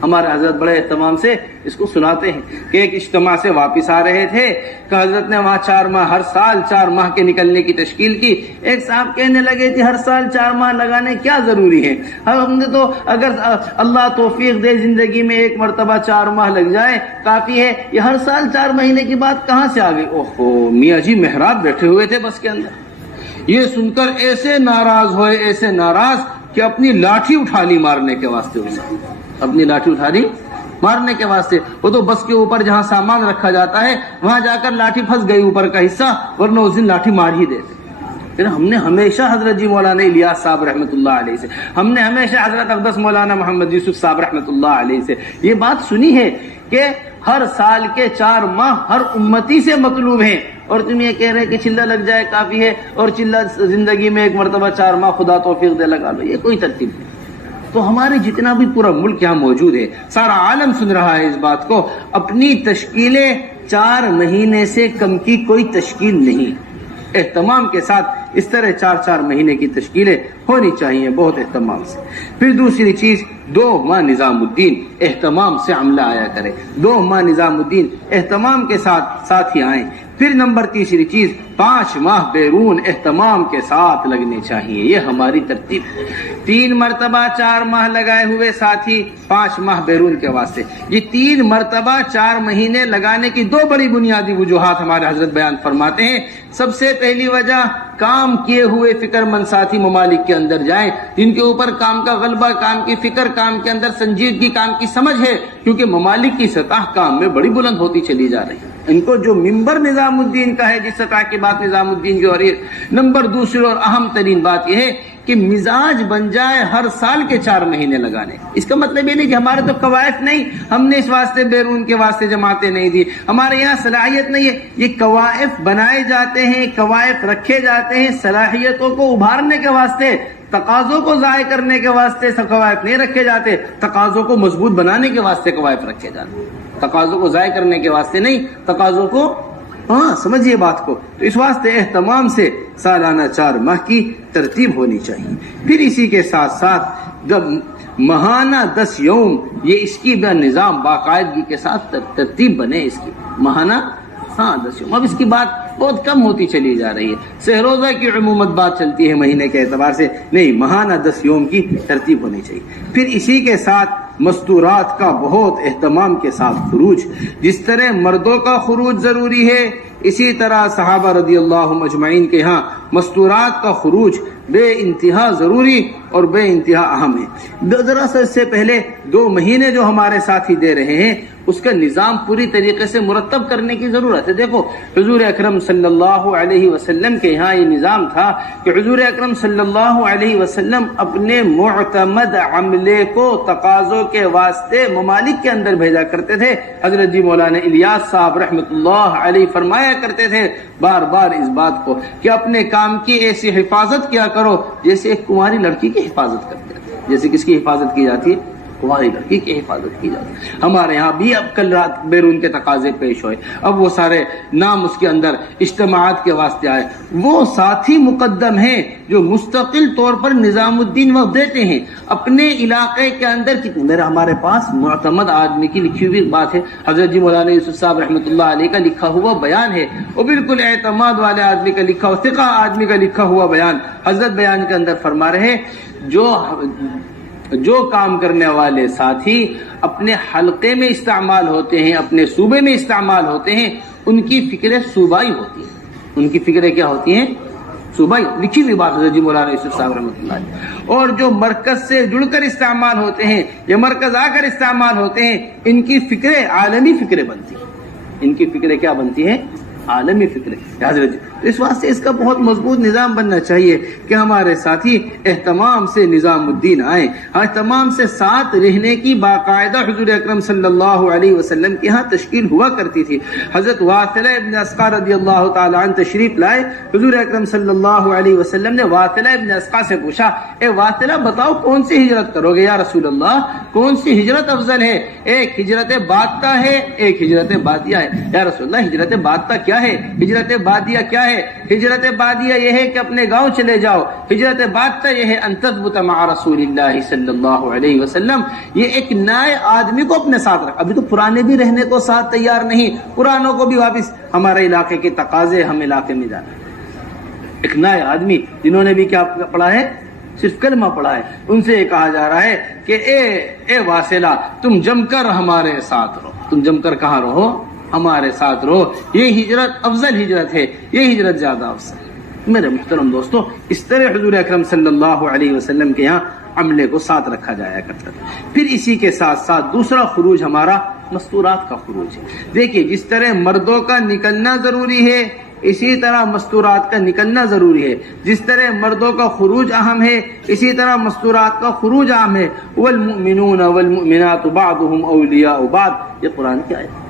ہمارے حضرت بڑے اہتمام سے اس کو سناتے ہیں کہ ایک اجتماع سے واپس آ رہے تھے کہ حضرت نے وہاں 4 ماہ ہر سال 4 ماہ کے نکلنے کی تشکیل کی. ایک صاحب کہنے لگے کہ ہر سال 4 ماہ لگانے کیا ضروری ہے؟ ہم نے تو اگر اللہ توفیق دے زندگی میں 1 مرتبہ 4 ماہ لگ جائے کافی ہے. یہ ہر سال 4 مہینے کی بات کہاں سے آ گئی؟ اوہو، میاں جی محراب بیٹھے ہوئے تھے بس کے اندر. یہ سن کر ایسے ناراض کہ اپنی لاٹھی اٹھا لی مارنے کے واسطے. اپنی لاٹھی اٹھا لی مارنے کے واسطے. وہ تو بس کے اوپر جہاں سامان رکھا جاتا ہے وہاں جا کر لاٹھی پھنس گئی اوپر کا حصہ، ورنہ اس دن لاٹھی مار ہی دیتے. پھر ہم نے ہمیشہ حضرت جی مولانا الیاس صاحب رحمۃ اللہ علیہ سے، ہم نے ہمیشہ حضرت اقدس مولانا محمد یوسف صاحب رحمۃ اللہ علیہ سے یہ بات سنی ہے کہ ہر سال کے 4 ماہ ہر امتی سے مطلوب ہیں. اور تم یہ کہہ رہے کہ چلہ لگ جائے کافی ہے اور چلہ زندگی میں 1 مرتبہ 4 ماہ خدا توفیق دے لگا لو، یہ کوئی ترتیب نہیں. تو ہمارے جتنا بھی پورا ملک یہاں موجود ہے، سارا عالم سن رہا ہے اس بات کو. اپنی تشکیلیں 4 مہینے سے کم کی کوئی تشکیل نہیں. اہتمام کے ساتھ اس طرح 4 مہینے کی تشکیلیں ہونی چاہیے، بہت اہتمام سے. پھر دوسری چیز 2 ماہ نظام الدین اہتمام سے عملہ آیا کرے. 2 ماہ نظام الدین اہتمام کے ساتھ ہی آئیں. پھر نمبر تیسری چیز 5 ماہ بیرون اہتمام کے ساتھ لگنے چاہیے. یہ ہماری ترتیب. 3 مرتبہ 4 ماہ لگائے ہوئے ساتھی 5 ماہ بیرون کے واسطے. یہ 3 مرتبہ 4 مہینے لگانے کی 2 بڑی بنیادی وجوہات ہمارے حضرت بیان فرماتے ہیں. سب سے پہلی وجہ کام کیے ہوئے فکر مند ساتھی ممالک کے اندر جائیں جن کے اوپر کام کا غلبہ، کام کی فکر، کام کے اندر سنجیدگی، کام کی سمجھ ہے، کیونکہ ممالک کی سطح کام میں بڑی بلند ہوتی چلی جا رہی ہے. ان کو جو ممبر نظام الدین کا ہے، جس سطح کی بات نظام الدین کی ہو رہی ہے. نمبر دوسری اور اہم ترین بات یہ ہے کہ مزاج بن جائے ہر سال کے 4 مہینے لگانے. اس کا مطلب یہ نہیں کہ ہمارے تو قوائف نہیں، ہم نے اس واسطے بیرون کے واسطے جماعتیں نہیں دی، ہمارے یہاں صلاحیت نہیں ہے. یہ قوائف بنائے جاتے ہیں، قوائف رکھے جاتے ہیں صلاحیتوں کو ابھارنے کے واسطے، تقاضوں کو ضائع کرنے کے واسطے قوائف نہیں رکھے جاتے. تقاضوں کو مضبوط بنانے کے واسطے قوائف رکھے جاتے ہیں، تقاضوں کو ضائع کرنے کے واسطے نہیں، تقاضوں کو سمجھیے بات کو. تو اس واسطے اہتمام سے سالانہ 4 ماہ کی ترتیب ہونی چاہیے. پھر اسی کے ساتھ ساتھ جب ماہانہ 10 یوم، یہ اس کی نظام باقاعدگی کے ساتھ ترتیب بنے. اس کی ماہانہ 10 یوم. اب اس کی بات بہت کم ہوتی چلی جا رہی ہے. سہروزہ کی عمومت بات چلتی ہے مہینے کے اعتبار سے، نہیں، ماہانہ 10 یوم کی ترتیب ہونی چاہیے. پھر اسی کے ساتھ مستورات کا بہت اہتمام کے ساتھ خروج. جس طرح مردوں کا خروج ضروری ہے اسی طرح صحابہ رضی اللہ اجمعین کے ہاں مستورات کا خروج بے انتہا ضروری اور بے انتہا اہم ہے۔ ذرا سا اس سے پہلے 2 مہینے جو ہمارے ساتھی دے رہے ہیں اس کا نظام پوری طریقے سے مرتب کرنے کی ضرورت ہے۔ دیکھو حضور اکرم صلی اللہ علیہ وسلم کے یہاں یہ نظام تھا کہ حضور اکرم صلی اللہ علیہ وسلم اپنے معتمد عملے کو تقاضوں کے واسطے ممالک کے اندر بھیجا کرتے تھے۔ حضرت جی مولانا الیاس صاحب رحمۃ اللہ علیہ فرمایا کرتے تھے بار بار اس بات کو کہ اپنے کام کی ایسی حفاظت کیا کرو جیسے ایک کنواری لڑکی کی حفاظت کرتے ہیں۔ جیسے کس کی حفاظت کی جاتی ہے؟ کنواری لڑکی کی حفاظت کی جاتی ہے۔ ہمارے یہاں بھی اب کل رات بیرون کے تقاضے پیش ہوئے، اب وہ سارے نام اس کے اندر اجتماعات کے واسطے آئے۔ وہ ساتھی مقدم ہیں جو مستقل طور پر نظام الدین وقت دیتے ہیں اپنے علاقے کے اندر۔ کتنے میرا ہمارے پاس معتمد آدمی کی لکھی ہوئی بات ہے، حضرت جی مولانا یوسف صاحب رحمۃ اللہ علیہ کا لکھا ہوا بیان ہے، وہ بالکل اعتماد والے آدمی کا لکھا ہوا، ثقہ آدمی کا لکھا ہوا بیان۔ حضرت بیان کے اندر فرما رہے جو کام کرنے والے ساتھی اپنے حلقے میں استعمال ہوتے ہیں، اپنے صوبے میں استعمال ہوتے ہیں، ان کی فکریں صوبائی ہوتی ہیں۔ ان کی فکریں کیا ہوتی ہیں؟ صوبائی، لکھی ہوئی بات حضرت جی مولانا یوسف صاحب رحمۃ اللہ علیہ۔ اور جو مرکز سے جڑ کر استعمال ہوتے ہیں یا مرکز آ کر استعمال ہوتے ہیں، ان کی فکریں عالمی فکریں بنتی ہیں۔ ان کی فکریں کیا بنتی ہیں؟ عالمی فکریں۔ حضرت جی اس واسطے اس کا بہت مضبوط نظام بننا چاہیے کہ ہمارے ساتھی اہتمام سے نظام الدین آئیں، اہتمام سے ساتھ رہنے کی باقاعدہ حضور اکرم صلی اللہ علیہ وسلم کے ہاں تشکیل ہوا کرتی تھی۔ حضرت واصلہ ابن اسقا رضی اللہ تعالی عنہ تشریف لائے، حضور اکرم صلی اللہ علیہ وسلم نے واصلہ ابن اسقا سے پوچھا، اے واصلہ بتاؤ کون سی ہجرت کرو گے یا رسول اللہ؟ کون سی ہجرت افضل ہے؟ ایک ہجرت بادہ ہے، ایک ہجرت بادیہ ہے۔ یا رسول اللہ ہجرت بادہ کیا ہے؟ ہجرت بادیہ کیا ہے؟ ہجرت بادیہ یہ ہے کہ اپنے گاؤں چلے جاؤ، ہجرت بادہ یہ ہے ان تثبت مع رسول اللہ صلی اللہ علیہ وسلم، یہ ایک نئے آدمی کو اپنے ساتھ رکھ۔ ابھی تو پرانے بھی رہنے کو ساتھ تیار نہیں، پرانوں کو بھی واپس ہمارے علاقے کے تقاضے، ہم علاقے میں جانا ہے۔ ایک نئے آدمی جنہوں نے بھی کیا پڑھا ہے؟ صرف کلمہ پڑھا ہے، ان سے یہ کہا جا رہا ہے کہ اے واصلہ تم جم کر ہمارے ساتھ رہو، تم جم کر کہاں رہو؟ ہمارے ساتھ رہو، یہ ہجرت افضل ہجرت ہے، یہ ہجرت زیادہ افضل ہے۔ میرے محترم دوستو، اس طرح حضور اکرم صلی اللہ علیہ وسلم کے یہاں عملے کو ساتھ رکھا جایا کرتا تھا۔ پھر اسی کے ساتھ ساتھ دوسرا خروج ہمارا مستورات کا خروج ہے۔ دیکھیے جس طرح مردوں کا نکلنا ضروری ہے اسی طرح مستورات کا نکلنا ضروری ہے، جس طرح مردوں کا خروج اہم ہے اسی طرح مستورات کا خروج اہم ہے۔ والمؤمنون والمؤمنات بعضهم اولیاء بعض، یہ قرآن کی آیت ہے۔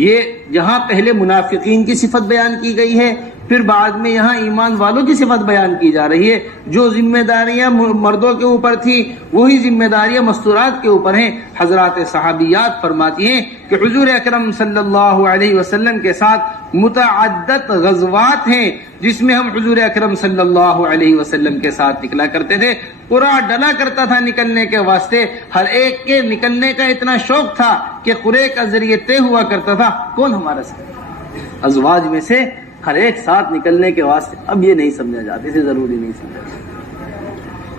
یہ جہاں پہلے منافقین کی صفت بیان کی گئی ہے، پھر بعد میں یہاں ایمان والوں کی صفت بیان کی جا رہی ہے۔ جو ذمہ داریاں مردوں کے اوپر تھی وہی ذمہ داریاں مستورات کے اوپر ہیں۔ حضرات صحابیات فرماتی ہیں کہ حضور اکرم صلی اللہ علیہ وسلم کے ساتھ متعدد غزوات ہیں جس میں ہم حضور اکرم صلی اللہ علیہ وسلم کے ساتھ نکلا کرتے تھے، پورا ڈلا کرتا تھا نکلنے کے واسطے۔ ہر ایک کے نکلنے کا اتنا شوق تھا کہ قرے کا ذریعے طے ہوا کرتا تھا کون ہمارا ساتھ، ازواج میں سے ہر ایک ساتھ نکلنے کے واسطے۔ اب یہ نہیں سمجھا جاتا، اسے ضروری نہیں سمجھا جاتا۔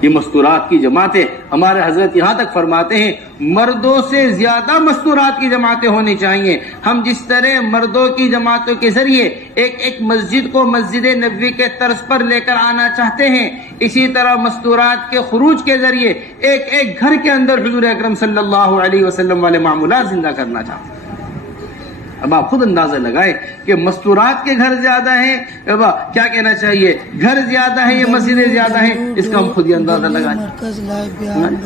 یہ مستورات کی جماعتیں، ہمارے حضرت یہاں تک فرماتے ہیں مردوں سے زیادہ مستورات کی جماعتیں ہونی چاہیے۔ ہم جس طرح مردوں کی جماعتوں کے ذریعے ایک مسجد کو مسجد نبوی کے طرز پر لے کر آنا چاہتے ہیں، اسی طرح مستورات کے خروج کے ذریعے ایک گھر کے اندر حضور اکرم صلی اللہ علیہ وسلم والے معمولات زندہ کرنا چاہتے ہیں۔ اب آپ خود اندازہ لگائیں کہ مستورات کے گھر زیادہ ہیں، اب کیا کہنا چاہیے، گھر زیادہ ہیں یا مسجدیں زیادہ ہیں، اس کا ہم خود ہی اندازہ لگائیں۔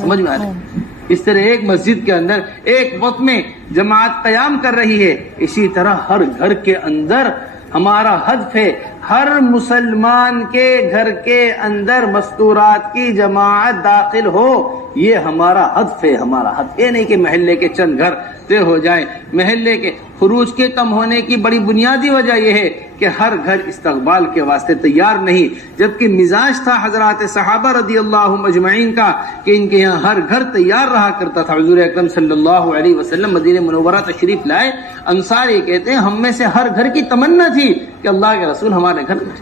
سمجھ میں آ رہا ہے؟ اس طرح ایک مسجد کے اندر ایک وقت میں جماعت قیام کر رہی ہے، اسی طرح ہر گھر کے اندر ہمارا ہدف ہے ہر مسلمان کے گھر کے اندر مستورات کی جماعت داخل ہو۔ یہ ہمارا ہدف ہے، ہمارا ہدف یہ نہیں کہ محلے کے چند گھر طے ہو جائیں۔ محلے کے خروج کے کم ہونے کی بڑی بنیادی وجہ یہ ہے کہ ہر گھر استقبال کے واسطے تیار نہیں، جبکہ مزاج تھا حضرات صحابہ رضی اللہ اجمعین کا کہ ان کے یہاں ہر گھر تیار رہا کرتا تھا۔ حضور اکرم صلی اللہ علیہ وسلم مدینہ منورہ تشریف لائے، انصار یہ کہتے ہیں ہم میں سے ہر گھر کی تمنا تھی کہ اللہ کے رسول ہمارے گھر میں،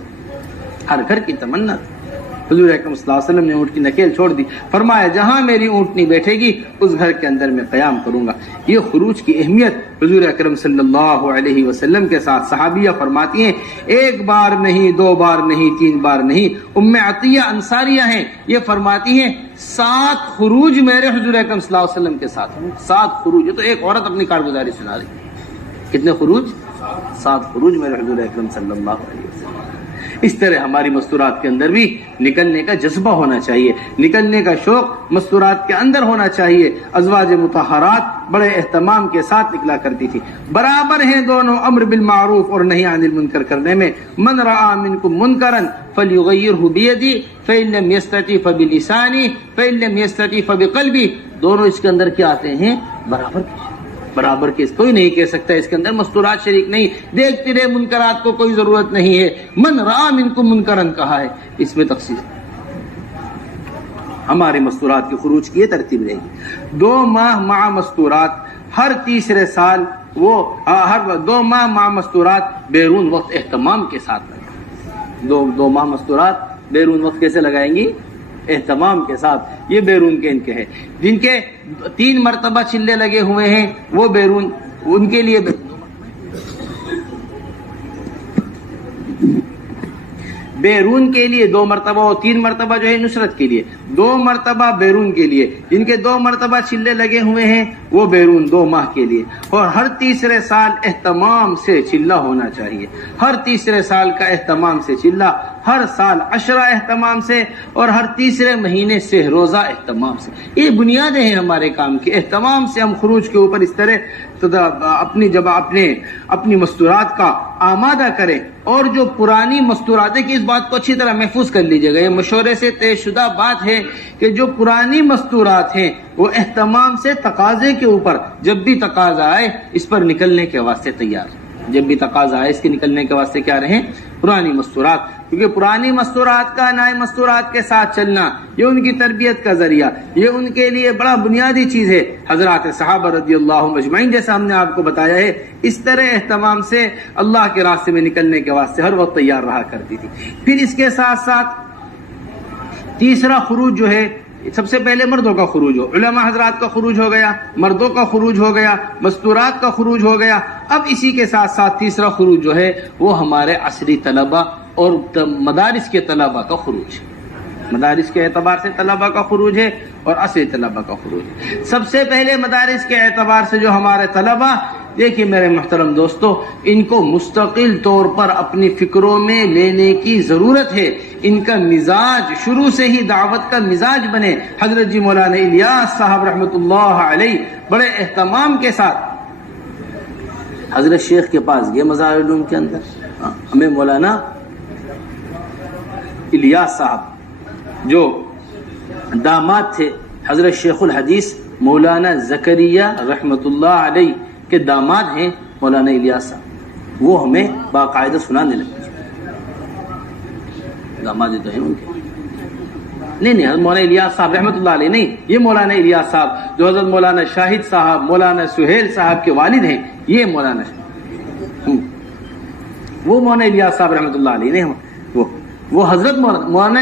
ہر گھر کی تمنا تھی۔ حضور اکرم صلی اللہ علیہ وسلم نے اونٹ کی نکیل چھوڑ دی، فرمایا جہاں میری اونٹنی بیٹھے گی اس گھر کے اندر میں قیام کروں گا۔ یہ خروج کی اہمیت حضور اکرم صلی اللہ علیہ وسلم کے ساتھ صحابیہ فرماتی ہیں، ایک بار نہیں، دو بار نہیں، تین بار نہیں، ام عطیہ انصاریہ ہیں، یہ فرماتی ہیں 7 خروج میرے حضور اکرم صلی اللہ علیہ وسلم کے ساتھ ہیں۔ 7 خروج، یہ تو ایک عورت اپنی کارگزاری سنا رہی ہے۔ کتنے خروج؟ 7 خروج میرے حضور اکرم صلی اللہ علیہ وسلم۔ اس طرح ہماری مستورات کے اندر بھی نکلنے کا جذبہ ہونا چاہیے، نکلنے کا شوق مستورات کے اندر ہونا چاہیے۔ ازواج مطہرات بڑے اہتمام کے ساتھ نکلا کرتی تھی۔ برابر ہیں دونوں امر بالمعروف اور نہی عن المنکر کرنے میں۔ من رأى منکم منکرا فلیغیرہ بیدی فإن لم یستطع فبلسانہ فإن لم یستطع فبقلبہ، دونوں اس کے اندر کیا آتے ہیں؟ برابر کے، کوئی نہیں کہہ سکتا اس کے اندر مستورات شریک نہیں، دیکھتے رہے منکرات کو کوئی ضرورت نہیں ہے۔ من رأى منکم منکرا کہا ہے، اس میں تخصیص۔ ہمارے مستورات کے خروج کی یہ ترتیب رہے گی، 2 ماہ مع مستورات، ہر تیسرے سال وہ ہر 2 ماہ مع مستورات بیرون وقت اہتمام کے ساتھ لگائیں۔ 2 ماہ مستورات بیرون وقت کیسے لگائیں گی؟ اہتمام کے ساتھ۔ یہ بیرون کے ان کے ہے، جن کے 3 مرتبہ چلے لگے ہوئے ہیں وہ بیرون، ان کے لیے بیرون کے لیے 2 مرتبہ اور 3 مرتبہ جو ہے نصرت کے لیے، 2 مرتبہ بیرون کے لیے، جن کے 2 مرتبہ چلے لگے ہوئے ہیں وہ بیرون 2 ماہ کے لیے۔ اور ہر تیسرے سال اہتمام سے چلہ ہونا چاہیے، ہر تیسرے سال کا اہتمام سے چلہ، ہر سال عشرہ اہتمام سے، اور ہر تیسرے مہینے سے روزہ اہتمام سے۔ یہ بنیادیں ہیں ہمارے کام کی، اہتمام سے ہم خروج کے اوپر اس طرح اپنی مستورات کا آمادہ کریں۔ اور جو پرانی مستورات ہے کہ اس بات کو اچھی طرح محفوظ کر لیجیے گا، یہ مشورے سے طے شدہ بات ہے کہ جو پرانی مستورات ہیں وہ اہتمام سے تقاضے کے اوپر، جب بھی تقاضا آئے اس پر نکلنے کے واسطے تیار، جب بھی تقاضا آئے اس کے نکلنے کے واسطے کیا رہیں؟ پرانی مستورات، کیونکہ پرانی مستورات کا نئے مستورات کے ساتھ چلنا یہ ان کی تربیت کا ذریعہ، یہ ان کے لیے بڑا بنیادی چیز ہے۔ حضرات صحابہ رضی اللہ عنہم اجمعین جیسا ہم نے آپ کو بتایا ہے، اس طرح اہتمام سے اللہ کے راستے میں نکلنے کے واسطے ہر وقت تیار رہا کرتی تھی۔ پھر اس کے ساتھ ساتھ تیسرا خروج جو ہے، سب سے پہلے مردوں کا خروج ہو، علماء حضرات کا خروج ہو گیا، مردوں کا خروج ہو گیا، مستورات کا خروج ہو گیا۔ اب اسی کے ساتھ ساتھ تیسرا خروج جو ہے وہ ہمارے عصری طلبہ اور مدارس کے طلبہ کا خروج ہے۔ مدارس کے اعتبار سے طلبہ کا خروج ہے اور عصری طلبہ کا خروج ہے۔ سب سے پہلے مدارس کے اعتبار سے جو ہمارے طلبہ، دیکھیے میرے محترم دوستو، ان کو مستقل طور پر اپنی فکروں میں لینے کی ضرورت ہے۔ ان کا مزاج شروع سے ہی دعوت کا مزاج بنے۔ حضرت جی مولانا الیاس صاحب رحمۃ اللہ علیہ بڑے اہتمام کے ساتھ حضرت شیخ کے پاس گئے مظاہر العلوم کے اندر، ہمیں مولانا الیاس صاحب جو داماد تھے حضرت شیخ الحدیث مولانا زکریا رحمۃ اللہ علیہ کے داماد ہیں مولانا الیاس صاحب، وہ ہمیں باقاعدہ سنانے لگے۔ داماد تو ہیں ان کے، نہیں مولانا الیاس صاحب رحمۃ اللہ علیہ نہیں، یہ مولانا الیاس صاحب جو حضرت مولانا شاہد صاحب مولانا سہیل صاحب کے والد ہیں، یہ مولانا وہ مولانا الیاس صاحب رحمۃ اللہ علیہ نہیں، وہ حضرت مولانا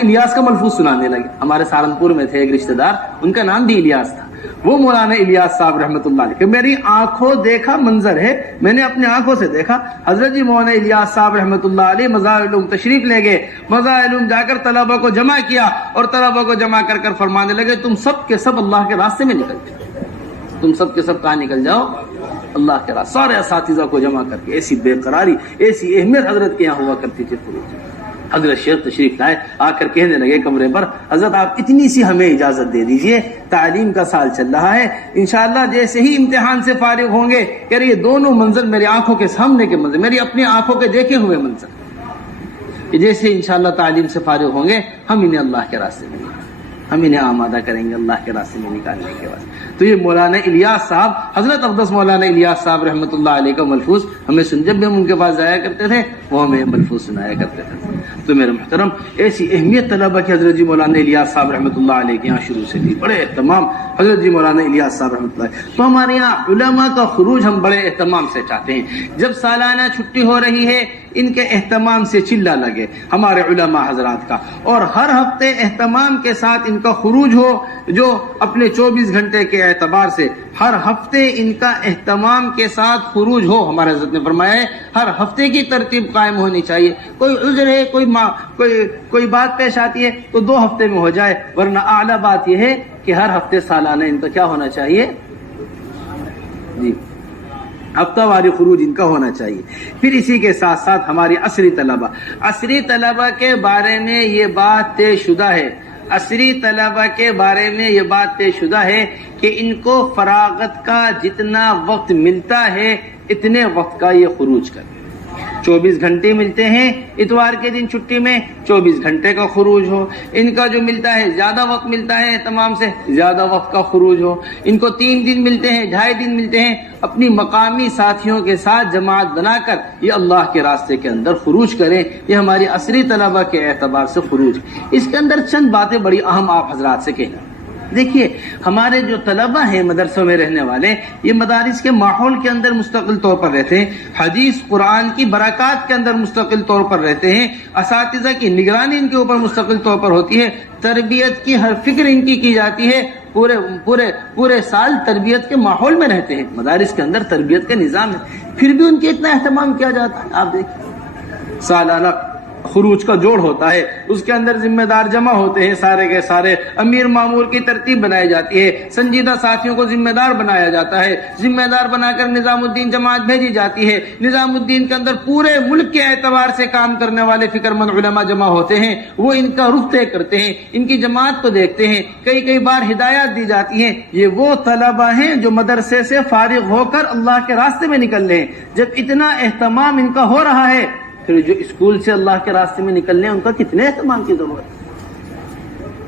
الیاس کا ملفوظ سنانے لگے۔ ہمارے سہارنپور میں تھے ایک رشتہ دار، ان کا نام بھی الیاس تھا، وہ مولانا الیاس صاحب رحمۃ اللہ علیہ کہ میری آنکھوں دیکھا منظر ہے، میں نے اپنے آنکھوں سے دیکھا۔ حضرت جی مولانا الیاس صاحب رحمۃ اللہ علیہ مظاہر العلوم تشریف لے گئے، مظاہر العلوم جا کر طلبہ کو جمع کیا اور طلبہ کو جمع کر کر فرمانے لگے تم سب کے سب اللہ کے راستے میں نکل جاؤ، تم سب کے سب کہاں نکل جاؤ؟ اللہ کے راستے۔ سارے اساتذہ کو جمع کر کے ایسی بے قراری، ایسی اہمیت حضرت کے یہاں ہوا کرتی تھی خروج۔ حضرت شیخ تشریف لائے، آ کر کہنے لگے کمرے پر، حضرت آپ اتنی سی ہمیں اجازت دے دیجئے، تعلیم کا سال چل رہا ہے، انشاءاللہ جیسے ہی امتحان سے فارغ ہوں گے، کہہ رہے یہ دونوں منظر میری آنکھوں کے سامنے کے منظر، میری اپنی آنکھوں کے دیکھے ہوئے منظر، کہ جیسے انشاءاللہ تعلیم سے فارغ ہوں گے ہم انہیں اللہ کے راستے میں ہم انہیں آمادہ کریں گے اللہ کے راستے میں نکالنے کے بعد۔ تو یہ مولانا الیاس صاحب، حضرت اقدس مولانا الیاس صاحب رحمۃ اللہ علیہ کا ملفوظ ہمیں سن، جب بھی ہم ان کے پاس جایا کرتے تھے وہ ہمیں ملفوظ سنایا کرتے تھے. تو میرے محترم ایسی اہمیت طلبہ کی حضرت جی مولانا الیاس صاحب رحمۃ اللہ علیہ کے یہاں شروع سے تھی, بڑے اہتمام حضرت جی مولانا الیاس صاحب رحمۃ اللہ علیہ. تو ہمارے یہاں علماء کا خروج ہم بڑے اہتمام سے چاہتے ہیں. جب سالانہ چھٹی ہو رہی ہے ان کے اہتمام سے چلا لگے ہمارے علماء حضرات کا, اور ہر ہفتے اہتمام کے ساتھ ان کا خروج ہو, جو اپنے 24 گھنٹے کے اعتبار سے ہر ہفتے ان کا اہتمام کے ساتھ خروج ہو. ہمارے حضرت نے فرمایا ہے ہر ہفتے کی ترتیب قائم ہونی چاہیے. کوئی عذر ہے, کوئی بات پیش آتی ہے تو 2 ہفتے میں ہو جائے, ورنہ اعلیٰ بات یہ ہے کہ ہر ہفتے سالانہ ان کا کیا ہونا چاہیے جی, ہفتہ واری خروج ان کا ہونا چاہیے. پھر اسی کے ساتھ ساتھ ہماری عصری طلبہ کے بارے میں یہ بات طے شدہ ہے, عصری طلبہ کے بارے میں یہ بات طے شدہ ہے کہ ان کو فراغت کا جتنا وقت ملتا ہے اتنے وقت کا یہ خروج کریں. 24 گھنٹے ملتے ہیں اتوار کے دن چھٹی میں, 24 گھنٹے کا خروج ہو. ان کا جو ملتا ہے زیادہ وقت ملتا ہے تمام سے زیادہ وقت کا خروج ہو. ان کو 3 دن ملتے ہیں, 2.5 دن ملتے ہیں, اپنی مقامی ساتھیوں کے ساتھ جماعت بنا کر یہ اللہ کے راستے کے اندر خروج کریں. یہ ہماری عصری طلبہ کے اعتبار سے خروج. اس کے اندر چند باتیں بڑی اہم آپ حضرات سے کہنا. دیکھیے ہمارے جو طلبہ ہیں مدرسوں میں رہنے والے, یہ مدارس کے ماحول کے اندر مستقل طور پر رہتے ہیں, حدیث قرآن کی برکات کے اندر مستقل طور پر رہتے ہیں, اساتذہ کی نگرانی ان کے اوپر مستقل طور پر ہوتی ہے, تربیت کی ہر فکر ان کی جاتی ہے, پورے سال تربیت کے ماحول میں رہتے ہیں. مدارس کے اندر تربیت کا نظام ہے, پھر بھی ان کے اتنا اہتمام کیا جاتا ہے. آپ دیکھیں سالانہ خروج کا جوڑ ہوتا ہے, اس کے اندر ذمہ دار جمع ہوتے ہیں سارے کے سارے, امیر مامور کی ترتیب بنائی جاتی ہے, سنجیدہ ساتھیوں کو ذمہ دار بنایا جاتا ہے, ذمہ دار بنا کر نظام الدین جماعت بھیجی جاتی ہے. نظام الدین کے اندر پورے ملک کے اعتبار سے کام کرنے والے فکر مند علماء جمع ہوتے ہیں, وہ ان کا رخ طے کرتے ہیں, ان کی جماعت کو دیکھتے ہیں, کئی بار ہدایات دی جاتی ہیں. یہ وہ طلبہ ہیں جو مدرسے سے فارغ ہو کر اللہ کے راستے میں نکل رہے ہیں. جب اتنا اہتمام ان کا ہو رہا ہے, پھر جو اسکول سے اللہ کے راستے میں نکلنے ہیں ان کا کتنے اہتمام کی ضرورت ہے.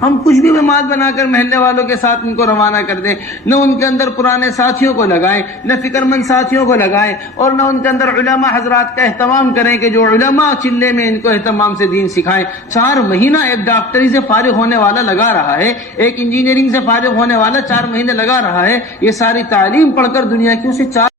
ہم کچھ بھی جماعت بنا کر محلے والوں کے ساتھ ان کو روانہ کر دیں, نہ ان کے اندر پرانے ساتھیوں کو لگائیں, نہ فکر مند ساتھیوں کو لگائیں, اور نہ ان کے اندر علماء حضرات کا اہتمام کریں کہ جو علماء چلے میں ان کو اہتمام سے دین سکھائیں. 4 مہینہ ایک ڈاکٹری سے فارغ ہونے والا لگا رہا ہے, ایک انجینئرنگ سے فارغ ہونے والا 4 مہینے لگا رہا ہے. یہ ساری تعلیم پڑھ کر دنیا کی اسے 4